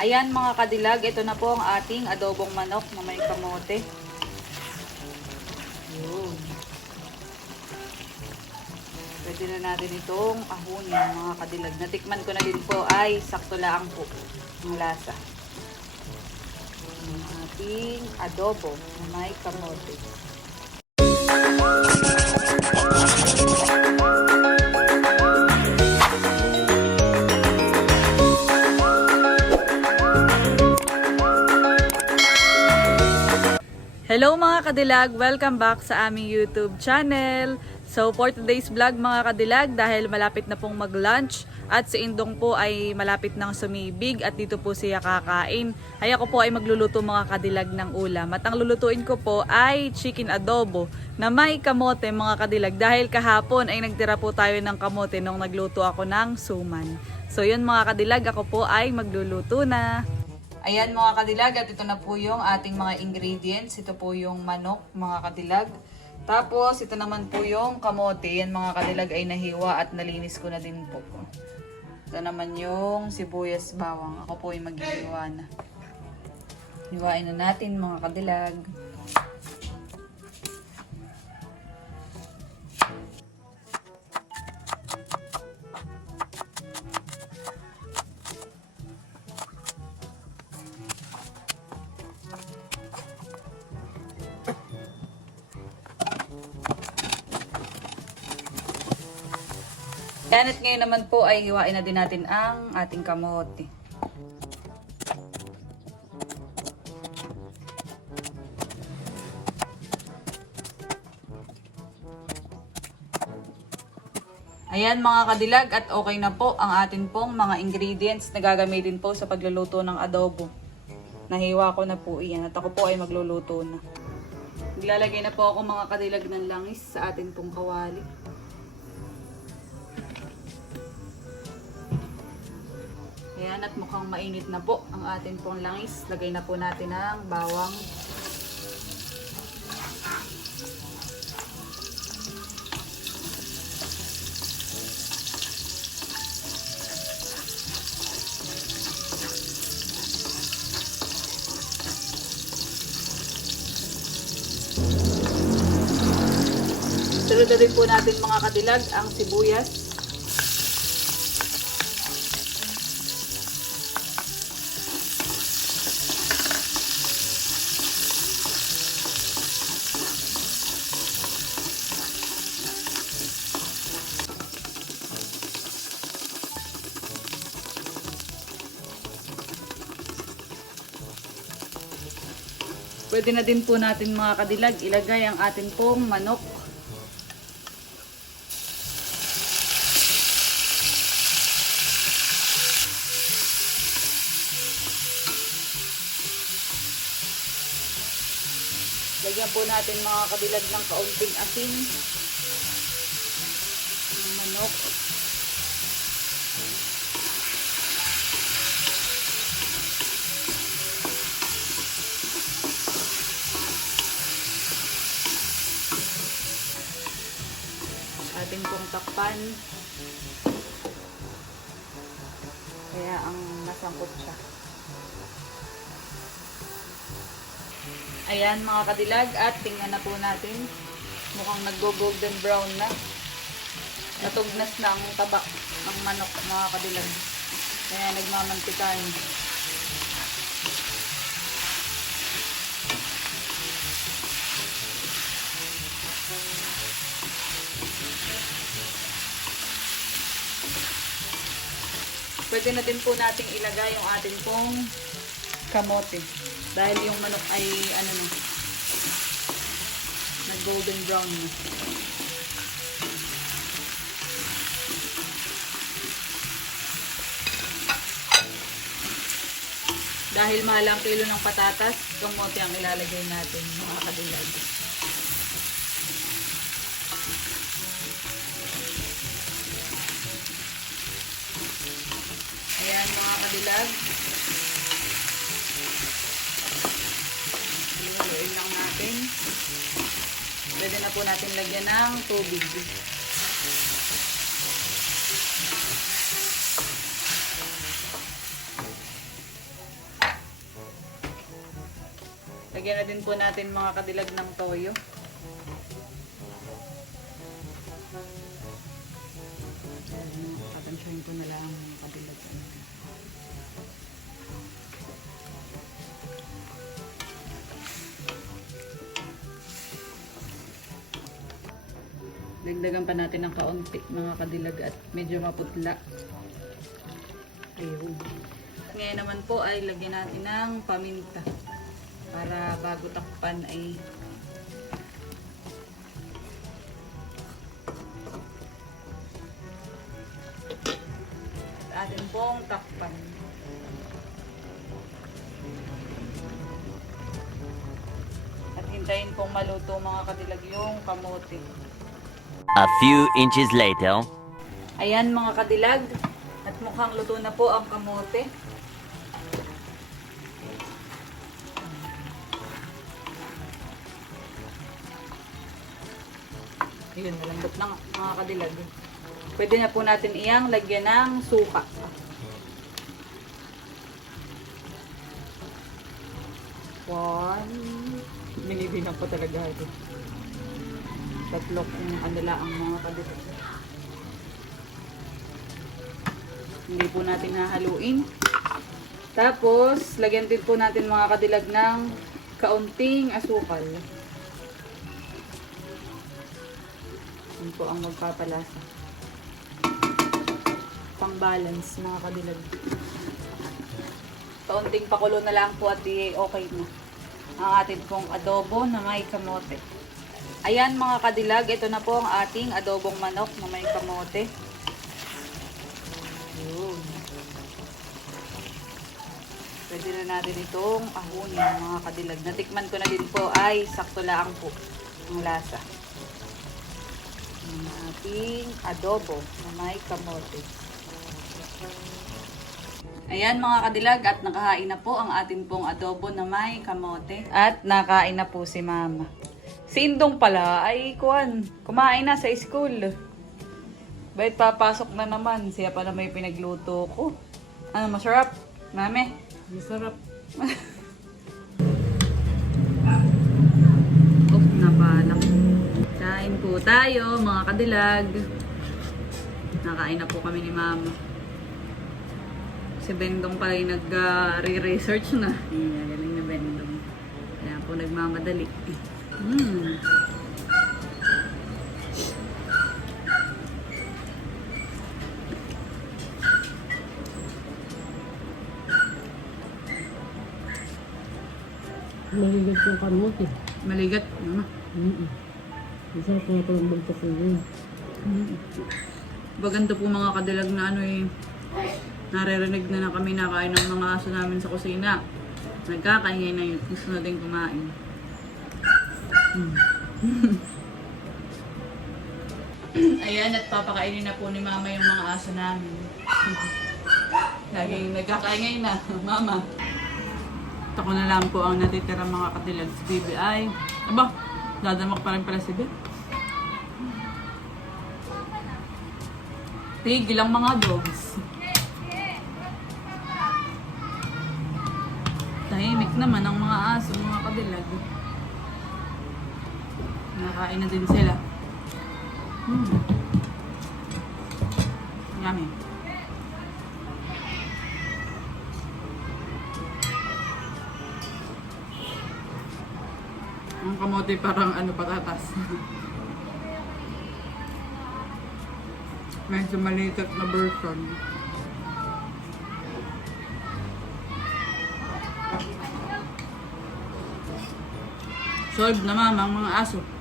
Ayan mga kadilag, ito na po ang ating adobong manok na may kamote. Yun. Pwede na natin itong ahunin mga kadilag. Natikman ko na din po ay sakto lang po ang lasa. Ang ating adobo na may kamote. Hello mga kadilag! Welcome back sa aming YouTube channel. So for today's vlog mga kadilag, dahil malapit na pong mag-lunch at si Indong po ay malapit nang sumibig at dito po siya kakain. Ay ako po ay magluluto mga kadilag ng ulam. At ang lulutuin ko po ay chicken adobo na may kamote mga kadilag. Dahil kahapon ay nagtira po tayo ng kamote nung nagluto ako ng suman. So yun mga kadilag, ako po ay magluluto na. Ayan mga kadilag at ito na po yung ating mga ingredients. Ito po yung manok mga kadilag. Tapos ito naman po yung kamote. Yan mga kadilag ay nahiwa at nalinis ko na din po. Ito naman yung sibuyas bawang. Ako po ay maghihiwa na. Hiwain na natin mga kadilag. Yan at ngayon naman po ay hiwain na din natin ang ating kamote. Ayan mga kadilag at okay na po ang atin pong mga ingredients na gagamitin po sa pagluluto ng adobo. Nahiwa ko na po iyan at ako po ay magluluto na. Naglalagay na po ako mga kadilag ng langis sa atin pong kawali. Ayan at mukhang mainit na po ang ating pong langis. Lagay na po natin ang bawang. Sunod na po natin mga kadilag ang sibuyas. Pwede na din po natin mga kadilag ilagay ang atin pong manok. Lagyan po natin mga kadilag ng kaunting asin. Ang manok. Ating pong takpan. Kaya ang nasangkot siya. Ayan mga kadilag at tingnan na po natin. Mukhang nag-golden brown na. Natugnas na ang taba ng manok mga kadilag. Kaya nagmamantikan. Pwede na din po nating ilagay yung ating pong kamote. Dahil yung manok ay ano na, nag golden brown na. Dahil mahal ang kilo ng patatas, kamote ang ilalagay natin mga kadilag. Mga kadilag. Inuloyin lang natin. Pwede na po natin lagyan ng tubig. Lagyan na din po natin mga kadilag ng toyo. Tatansyahin ko na lang Dagdagan pa natin ng kaunti mga kadilag at medyo maputla. Ayun. Ngayon naman po ay lagyan natin ng paminta para bago takpan ay at atin pong takpan. At hintayin pong maluto mga kadilag yung kamote. A few inches later. Ayan mga kadilag. At mukhang luto na po ang kamote. Ayun, malambot na mga kadilag. Pwede na po natin iyang lagyan ng suka. One. Binibilang ko talaga ito. Tatlo kung lang ang mga kadilag. Hindi po natin hahaluin. Tapos, lagyan din po natin mga kadilag ng kaunting asukal. Yan po ang magpapalasa. Pang balance mga kadilag. Kaunting pakulo na lang po at okay na. Ang atin pong adobo na may kamote. Ayan mga kadilag, ito na po ang ating adobong manok na may kamote. Yun. Pwede na natin itong ahunin mga kadilag. Natikman ko na din po ay sakto lang po ang lasa. Ang ating adobo na may kamote. Ayan mga kadilag at nakahain na po ang ating pong adobo na may kamote. At nakain na po si mama. Si Indong pala ay kuwan, kumain na sa school. Bait papasok na naman. Siya pala may pinagluto ko. Ano, masarap? Mami? Masarap. Off na palak. Kain po tayo, mga kadilag. Nakain na po kami ni Mama. Si Bendong pala yung nag-re-research na. Yeah, galing na Bendong. Kaya po nagmamadali. Hmm. Maligat yung kamote. Maligat. Ano? Mm-mm. Masarap nga ito ng bagtas na yun. Baganto po mga kadilag na ano eh, naririnig na na kami nakain ng mga aso namin sa kusina. Nagkakaingay na yun. Gusto na din kumain. Mm. Ayan, at papakainin na po ni mama yung mga aso namin. Laging nagkakaingay na, mama. Ito ko na lang po ang natitira mga kadilag sa BBI. Aba, dadamak pa rin pala si Beth. Tigil ang mga dogs. Tahimik naman ang mga aso, mga kadilag. Nakain na din sila. Hmm. Yummy. Ang kamote parang ano patatas. Medyo maliit na version. Solve na ang mga aso.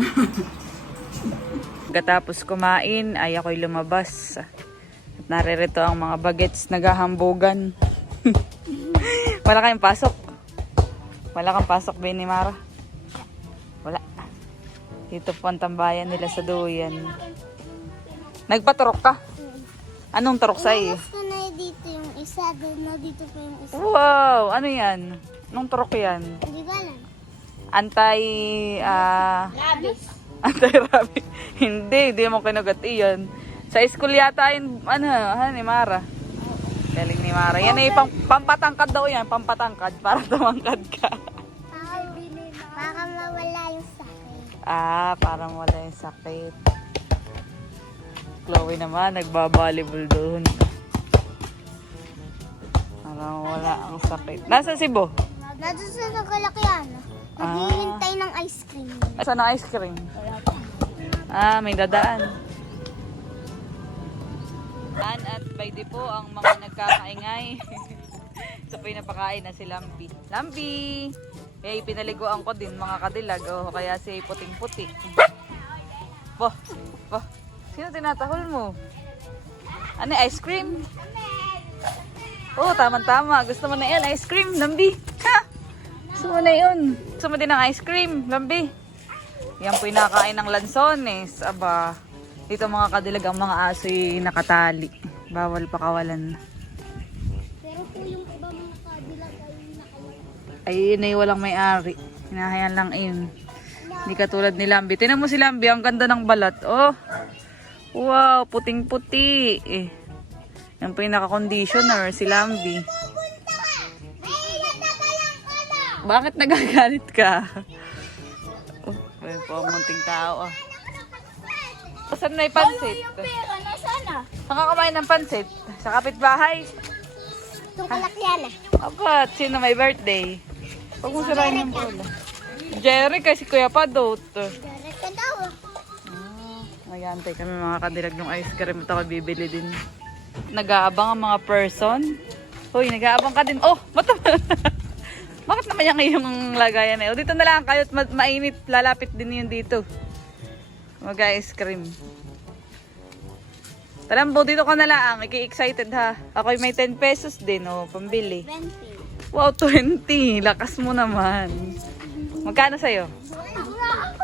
Pagkatapos kumain ay ako'y lumabas. At naririto ang mga bagets naghahambugan. Wala kayong pasok. Wala kang pasok, Benny Mara. Wala. Dito po ang tambayan nila sa duyan. Nagpaturok ka? Anong turok sa iyo? Gusto na dito yung isa, doon na dito pa yung isa. Wow! Ano yan? Anong turok yan? Hindi ba lang? Anti... ah Rabis. Anti-rabbit. hindi, hindi mo kinagat iyan. Sa school yata yun, ano, ha, ni Mara. Galing ni Mara. Yan ay pang, pampatangkad daw yan, pampatangkad para tumangkad ka. Para mawala yung sakit. Ah, parang wala yung sakit. Chloe naman, nagbabalibol doon. Parang wala ang sakit. Nasa si Bo? Nandun sa nakalakyan. Naghihintay ng ice cream. Saan ang ice cream? Ah, may dadaan. An at Baidi po ang mga nagkakaingay. Ito po yung napakain na si Lampi. Lampi! Eh, pinaliguan ko din mga kadilag. O, kaya si puting-puti. Bo, bo. Sino tinatahol mo? Ano, ice cream? Oh, tama-tama. Gusto mo na yan, ice cream, Lambi. Gusto mo na yun. Gusto mo din ng ice cream, Lambi. Yan po yung nakakain ng lansones. Aba, dito mga kadilag ang mga aso'y nakatali. Bawal pakawalan. Pero po yung iba mga kabilang ay nakawala. Ay, yun ay walang may-ari. Hinahayan lang ayun. Hindi katulad ni Lambi. Tinan mo si Lambi, ang ganda ng balat. Oh, wow, puting-puti. Eh. Yan po yung naka-conditioner, si Lambi. Bakit nagagalit ka? Oh, ayun po ang munting tao. Ah. Saan na yung pansit? Pera, nasaan na? Saan ka kumain ng pansit? Sa kapitbahay? Itong kalakyan na. Apat, sino may birthday? Huwag mo sirain yung bola. Jerry kasi Kuya Padot. Direct ka daw. Ah, Nag-aantay kami mga kadilag ng ice cream at ako bibili din. Nag-aabang ang mga person. Hoy, nag-aabang ka din. Oh, mata Bakit naman yung iyong lagayan na yun? Dito na lang kayo at ma- mainit. Lalapit din yun dito. Mag-ice cream. Talambo, dito ka na lang. Iki-excited ha. Ako'y may 10 pesos din, oh, pambili. 20. Wow, 20. Lakas mo naman. Magkano sa'yo?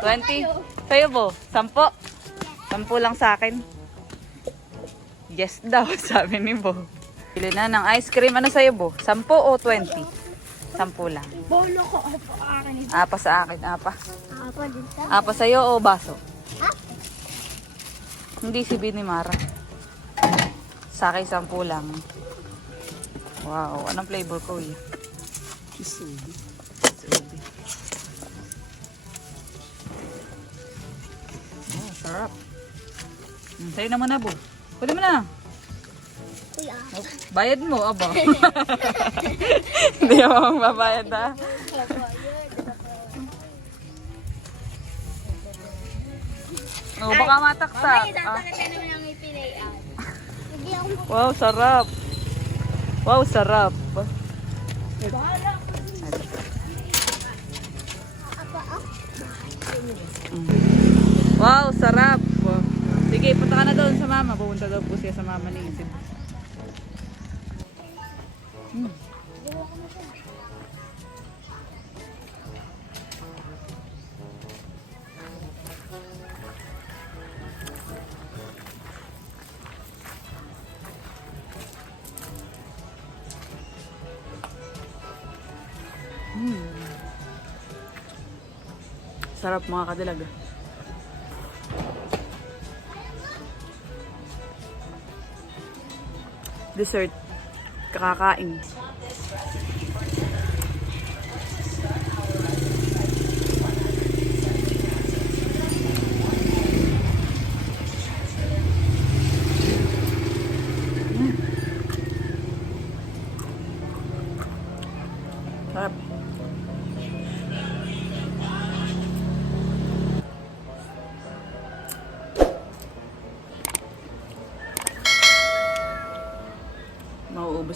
20? Sa'yo, Bo? 10? 10 lang sa akin. Yes daw, sabi ni Bo. Pili na ng ice cream. Ano sa'yo, Bo? 10 o 20? 10 lang. Bolo ko ako akin. Apa sa akin, apa. Ako din sa. Apa sa'yo o baso? Ha? Hindi si Bini Mara. Sa akin, 10 lang. Wow, anong flavor ko eh? Isubi. Isubi. Oh, sarap. Hmm, sa'yo naman na, Bo. Pwede mo na. Bayad mo, aba. Hindi ako magbabayad, ha? Oh, baka mataksak. Ah. ang Wow, sarap. Wow, sarap. Ah. Wow, sarap. Sige, punta ka na doon sa mama. Pupunta daw po siya sa mama ni Isip. Hmm. Sarap mga kadilag. ah. Dessert. Graraing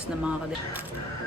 Mauubos na mga kadilag.